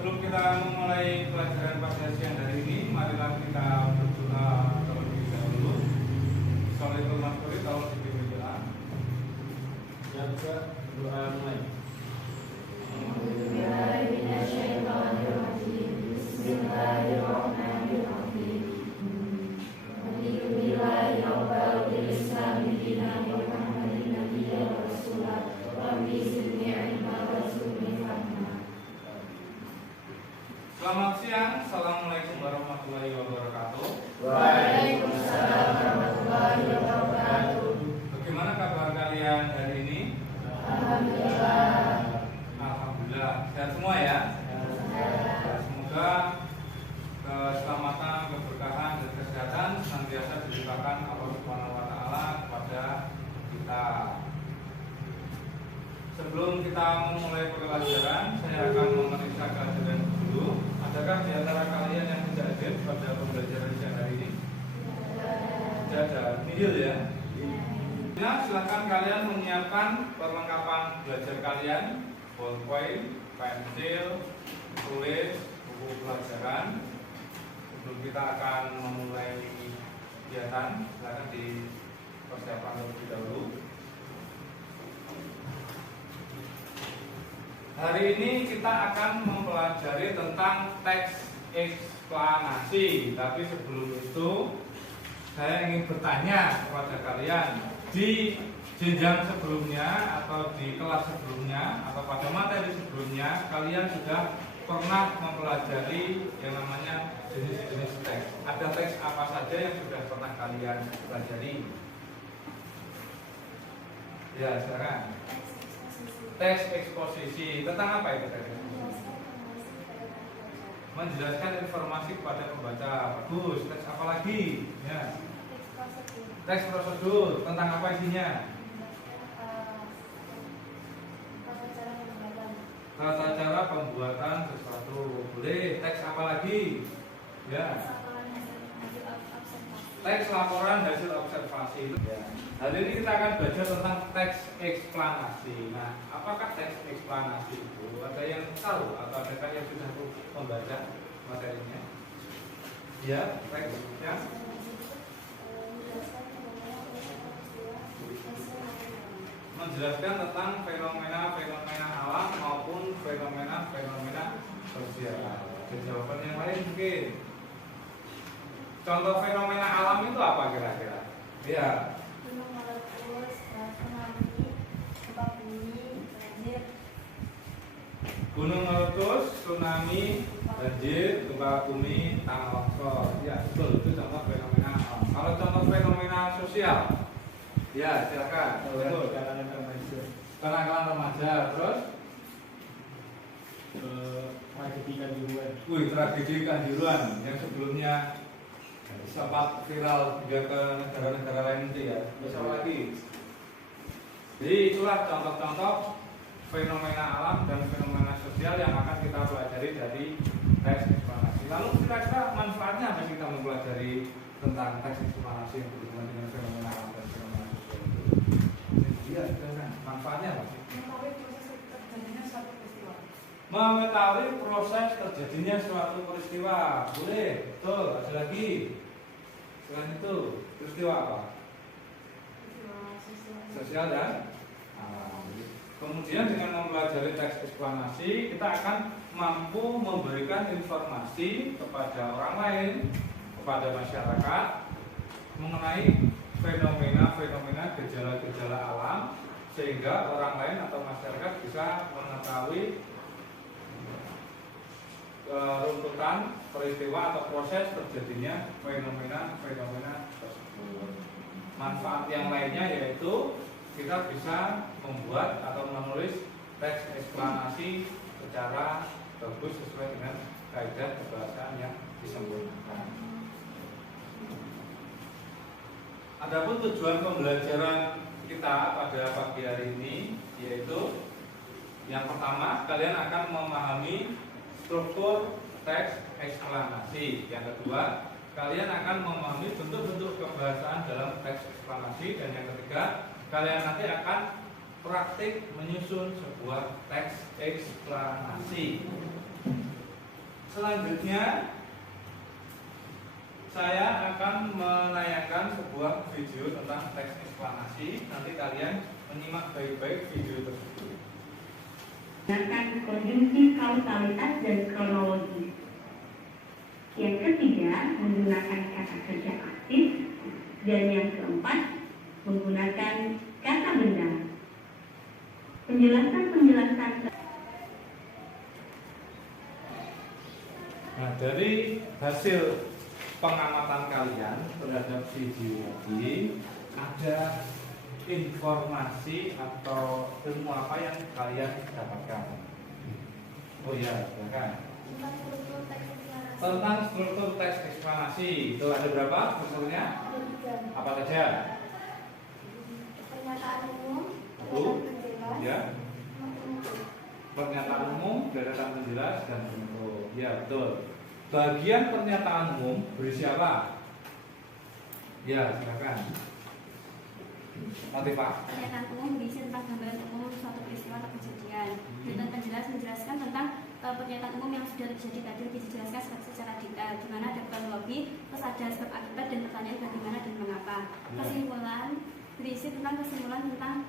Sebelum kita memulai pelajaran pada siang hari ini, marilah kita berdoa terlebih dahulu. Assalamualaikum warahmatullahi wabarakatuh. Yang doa mulai. Selamat siang, assalamualaikum warahmatullahi wabarakatuh. Waalaikumsalam warahmatullahi wabarakatuh. Bagaimana kabar kalian hari ini? Alhamdulillah. Alhamdulillah, sehat semua ya. Semoga keselamatan, keberkahan, dan kesehatan senantiasa dilimpahkan Allah Subhanahu wa Ta'ala kepada kita. Sebelum kita memulai pelajaran, saya akan memeriksa kehadiran dulu. Adakah di antara kalian yang tidak hadir pada pembelajaran siang hari ini? Tidak ada. Nihil ya. Nah, silakan kalian menyiapkan perlengkapan belajar kalian, ballpoint, pensil, tulis, buku pelajaran. Sebelum kita akan memulai kegiatan, silakan dipersiapkan terlebih dahulu. Hari ini kita akan mempelajari tentang teks eksplanasi. Tapi sebelum itu, saya ingin bertanya kepada kalian, di jenjang sebelumnya atau di kelas sebelumnya atau pada materi sebelumnya, kalian sudah pernah mempelajari yang namanya jenis-jenis teks. Ada teks apa saja yang sudah pernah kalian pelajari? Ya, silakan. Teks eksposisi tentang apa itu teks eksposisi? Menjelaskan informasi kepada pembaca. Bagus. Teks apa lagi? Ya. Teks prosedur tentang apa isinya? Tata cara pembuatan sesuatu. Boleh. Teks apa lagi? Ya. Teks laporan hasil observasi. Ya. Hari ini kita akan belajar tentang teks eksplanasi. Nah, apakah teks eksplanasi itu? Ada yang tahu atau adakah yang sudah membaca materinya? Ya, teksnya. Menjelaskan tentang fenomena-fenomena alam maupun fenomena-fenomena sosial. Ada jawaban yang lain mungkin. Contoh fenomena alam itu apa kira-kira? Ya. Gunung meletus, tsunami, banjir, gempa bumi, tanah longsor. Ya, betul, itu contoh fenomena alam. Kalau contoh fenomena sosial, ya silakan. Betul. Kenakalan remaja, terus Tragedi Kanjuruhan. tragedi Kanjuruhan yang sebelumnya sempat viral juga ke negara-negara lain itu ya. Terus apa lagi? Jadi itulah contoh-contoh fenomena alam dan fenomena sosial yang akan kita pelajari dari teks eksplanasi. Lalu kira-kira manfaatnya apa sih kita mempelajari tentang teks eksplanasi yang berhubungan dengan fenomena alam dan fenomena sosial itu? Iya, manfaatnya apa sih? Mengetahui proses terjadinya suatu peristiwa. Boleh, betul. Ada lagi. Selain itu, peristiwa apa? Sosial dan alam. Kemudian dengan mempelajari teks eksplanasi, kita akan mampu memberikan informasi kepada orang lain, kepada masyarakat mengenai fenomena-fenomena gejala-gejala alam, sehingga orang lain atau masyarakat bisa mengetahui runtutan peristiwa atau proses terjadinya fenomena-fenomena tersebut. Manfaat yang lainnya yaitu kita bisa membuat atau menulis teks eksplanasi secara bagus sesuai dengan kaidah kebahasaan yang disempurnakan. Adapun tujuan pembelajaran kita pada pagi hari ini yaitu yang pertama, kalian akan memahami struktur teks eksplanasi. Yang kedua, kalian akan memahami bentuk-bentuk kebahasaan dalam teks eksplanasi. Dan yang ketiga, kalian nanti akan praktik menyusun sebuah teks eksplanasi. Selanjutnya saya akan menayangkan sebuah video tentang teks eksplanasi. Nanti kalian menyimak baik-baik video tersebut. Menggunakan konjungsi kausalitas dan kronologi. Yang ketiga, menggunakan kata kerja aktif. Dan yang keempat, menggunakan kata benda. Penjelasan-penjelasan. Nah, dari hasil pengamatan kalian terhadap video ini, ada informasi atau ilmu apa yang kalian dapatkan? Oh iya, silakan. Tentang struktur teks eksplanasi itu ada berapa unsurnya? Apa saja? Pernyataan umum, Satu, penjelas, ya. Pernyataan umum, deretan penjelas dan bentuk. Ya, betul. Bagian pernyataan umum berisi apa? Ya, silakan. Pak. Pernyataan umum berisi tentang gambaran umum suatu peristiwa atau kejadian. Dan penjelas menjelaskan tentang pernyataan umum yang sudah terjadi tadi lebih dijelaskan secara detail, di mana ada kronologi, terus ada sebab akibat dan pertanyaan bagaimana dan mengapa. Kesimpulan berisi tentang kesimpulan tentang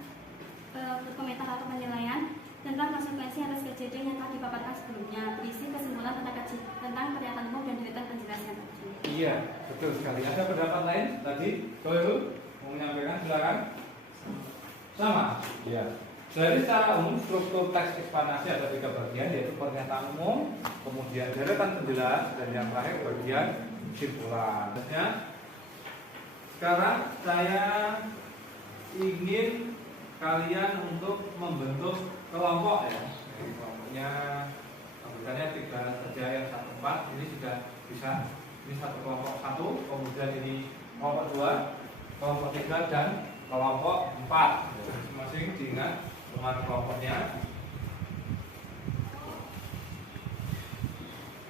komentar atau penilaian tentang konsekuensi atas kejadian yang telah dipaparkan sebelumnya. Berisi kesimpulan tentang pernyataan umum dan deretan penjelasan tadi. Iya, betul sekali. Ada pendapat lain tadi? Kalau mau menyampaikan silakan. Sama? Iya. Jadi secara umum struktur teks eksplanasi ada 3 bagian, yaitu pernyataan umum, kemudian deretan penjelas, dan yang terakhir bagian kesimpulan. Sekarang saya ingin kalian untuk membentuk kelompok ya. Jadi kelompoknya kemudiannya 3 saja yang 1 4 ini sudah bisa. Ini satu kelompok 1, kemudian ini kelompok 2, kelompok 3 dan kelompok 4. Masing-masing diingat dengan kelompoknya.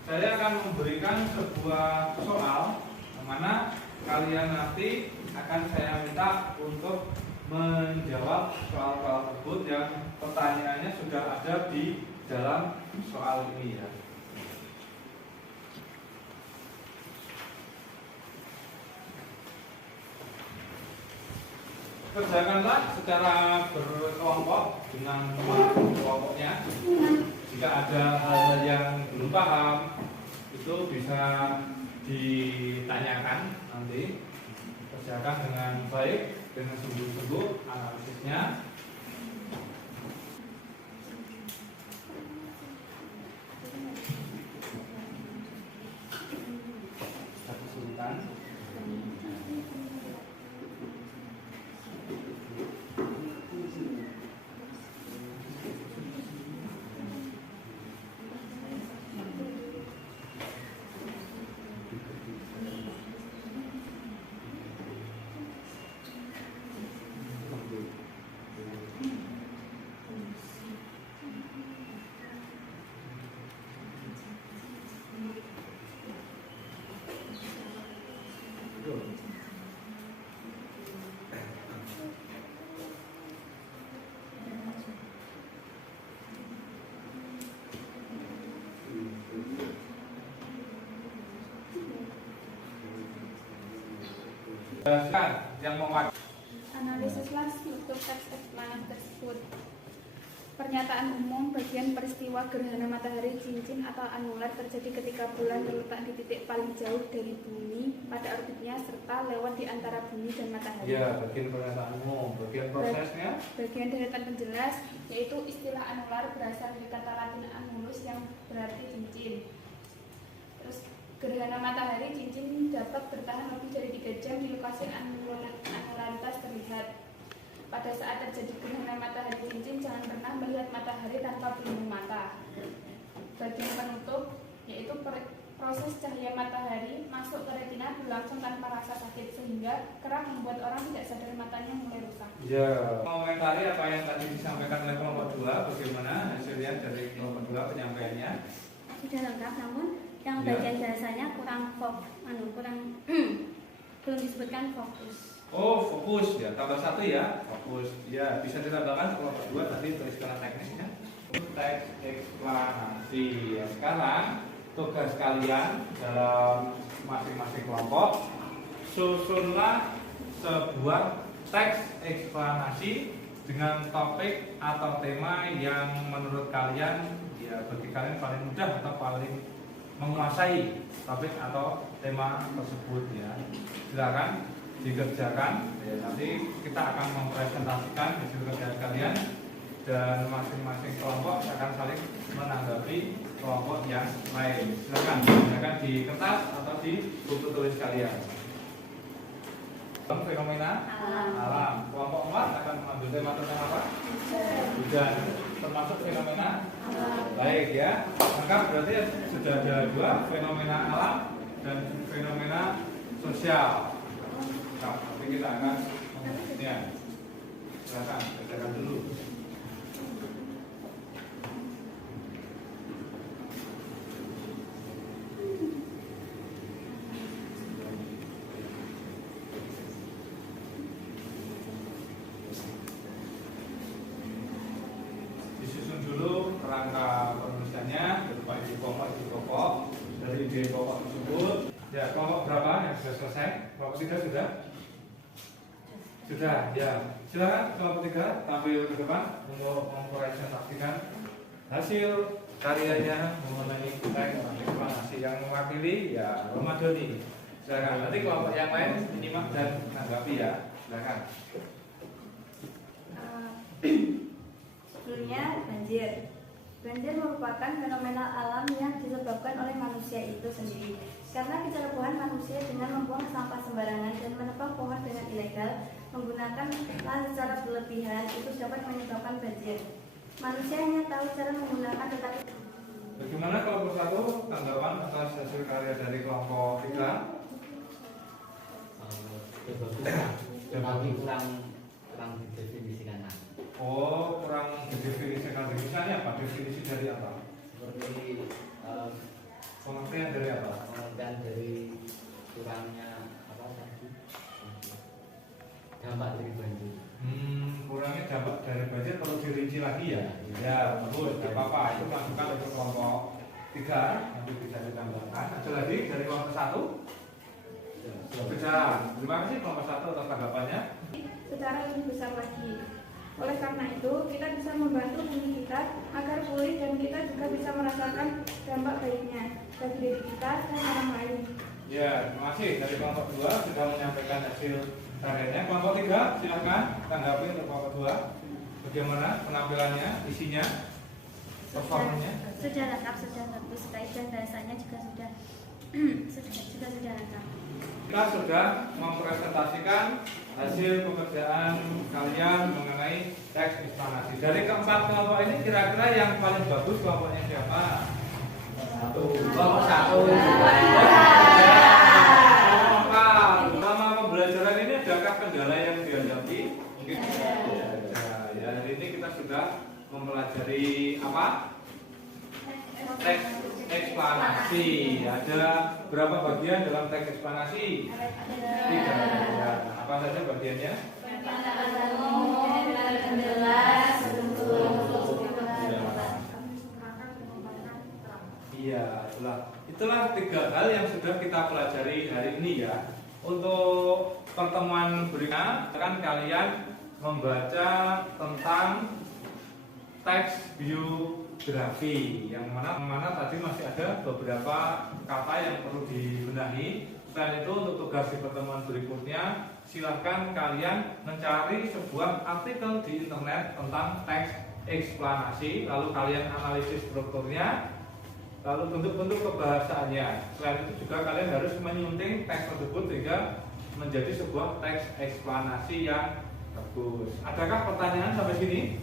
Saya akan memberikan sebuah soal yang mana kalian nanti akan saya minta untuk menjawab soal-soal tersebut yang pertanyaannya sudah ada di dalam soal ini ya. Kerjakanlah secara berkelompok dengan teman kelompoknya. Jika ada hal-hal yang belum paham, itu bisa ditanyakan nanti. Kerjakan dengan baik, dengan sungguh-sungguh analisisnya. Satu sultan. Yang mewakili. Analisislah struktur teks eksplanasi tersebut. Pernyataan umum bagian peristiwa gerhana matahari cincin atau anular terjadi ketika bulan terletak di titik paling jauh dari bumi pada orbitnya serta lewat di antara bumi dan matahari. Ya, bagian pernyataan umum, bagian prosesnya. Bagian deretan penjelas yaitu istilah anular berasal dari kata Latin annulus yang berarti cincin. Terus gerhana matahari cincin dapat bertahan lebih dari 3 jam di lokasi anularitas terlihat. Pada saat terjadi gerhana matahari cincin, jangan pernah melihat matahari tanpa pelindung mata. Bagian penutup yaitu proses cahaya matahari masuk ke retina berlangsung tanpa rasa sakit sehingga kerap membuat orang tidak sadar matanya mulai rusak. Ya, komentari apa yang tadi disampaikan oleh kelompok 2, bagaimana hasilnya dari kelompok 2 penyampaiannya? Sudah lengkap, namun yang bagian bahasanya kurang belum disebutkan fokus. Oh, fokus ya, tambah 1 ya, fokus. Ya, bisa ditambahkan kelompok 2 nanti tuliskan teknisnya. Teks eksplanasi. Ya, sekarang tugas kalian dalam masing-masing kelompok. Susunlah sebuah teks eksplanasi dengan topik atau tema yang menurut kalian ya bagi kalian paling mudah atau paling menguasai topik atau tema tersebut ya. Silakan dikerjakan ya, nanti kita akan mempresentasikan hasil kerja kalian dan masing-masing kelompok akan saling menanggapi kelompok yang lain. Silakan di kertas atau di buku tulis kalian. Fenomena alam. Kelompok 4 akan mengambil tema tentang apa? Hujan. Termasuk fenomena baik ya. Maka berarti sudah ada 2, fenomena alam dan fenomena sosial. Nah, nanti kita akan ya. Silakan kerjakan dulu. Disusun dulu kerangka penulisannya berupa ide pokok dari ide pokok tersebut. Ya, kelompok berapa yang sudah selesai? Kelompok 3 sudah? Sudah, ya. Silakan kelompok 3 tampil ke depan untuk mempresentasikan hasil karyanya mengenai teks eksplanasi yang mewakili ya Romadhoni. Silakan. Nanti kelompok yang lain menyimak dan menanggapi ya. Silakan. Sebelumnya banjir. Banjir merupakan fenomena alam yang disebabkan oleh manusia itu sendiri. Karena kecerobohan manusia dengan membuang sampah sembarangan dan menebang pohon dengan ilegal, menggunakan lahan secara berlebihan, itu dapat menyebabkan banjir. Manusia hanya tahu cara menggunakan tetapi. Bagaimana kelompok 1 tanggapan atas hasil karya dari kelompok 3? Tapi kurang didefinisikan. Oh, kurang didefinisikan. Misalnya apa? Definisi dari apa? Seperti Pengertian dari apa? pengertian dari kurangnya apa tadi? Dampak dari banjir. Kurangnya dampak dari banjir perlu dirinci lagi ya? Ya, bagus, tidak apa-apa. Itu masukan untuk kelompok 3, nanti bisa ditambahkan. Ada lagi dari kelompok 1? Bisa. Terima kasih kelompok 1 atas tanggapannya. Secara lebih besar lagi. Oleh karena itu, kita bisa membantu bumi kita agar pulih dan kita juga bisa merasakan dampak baiknya bagi diri kita dan orang lain. Ya, terima kasih. Dari kelompok 2 sudah menyampaikan hasil karyanya. Kelompok 3 silakan tanggapi untuk kelompok 2. Bagaimana penampilannya, isinya, performanya? Sudah lengkap, sudah bagus, baik dan bahasanya juga sudah sudah lengkap. Kita sudah mempresentasikan hasil pekerjaan kalian mengenai teks eksplanasi. Dari keempat kelompok ini kira-kira yang paling bagus kelompoknya siapa? Kelompok 1. Selama pembelajaran ini adakah kendala yang dihadapi? Mungkin ya, hari ini kita sudah mempelajari apa? Teks eksplanasi. Ada berapa bagian dalam teks eksplanasi? 3. Ya. Apa saja bagiannya? Iya, itulah 3 hal yang sudah kita pelajari hari ini ya. Untuk pertemuan berikutnya akan kalian membaca tentang teks biografi yang mana tadi masih ada beberapa kata yang perlu dibenahi. Selain itu untuk tugas di pertemuan berikutnya silahkan kalian mencari sebuah artikel di internet tentang teks eksplanasi, lalu kalian analisis strukturnya, lalu bentuk-bentuk kebahasaannya. Selain itu juga kalian harus menyunting teks tersebut sehingga menjadi sebuah teks eksplanasi yang bagus. Adakah pertanyaan sampai sini?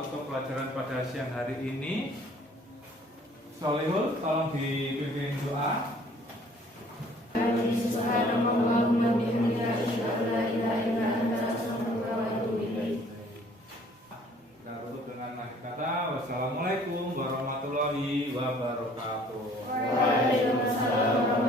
Tutup pelajaran pada siang hari ini. Solihul, tolong dipimpin doa. Subhanallahumma bihamdika asyhadu an la ilaha illa anta astaghfiruka wa atubu ilaik. Kita tutup dengan kata wassalamualaikum warahmatullahi wabarakatuh. Waalaikumsalam.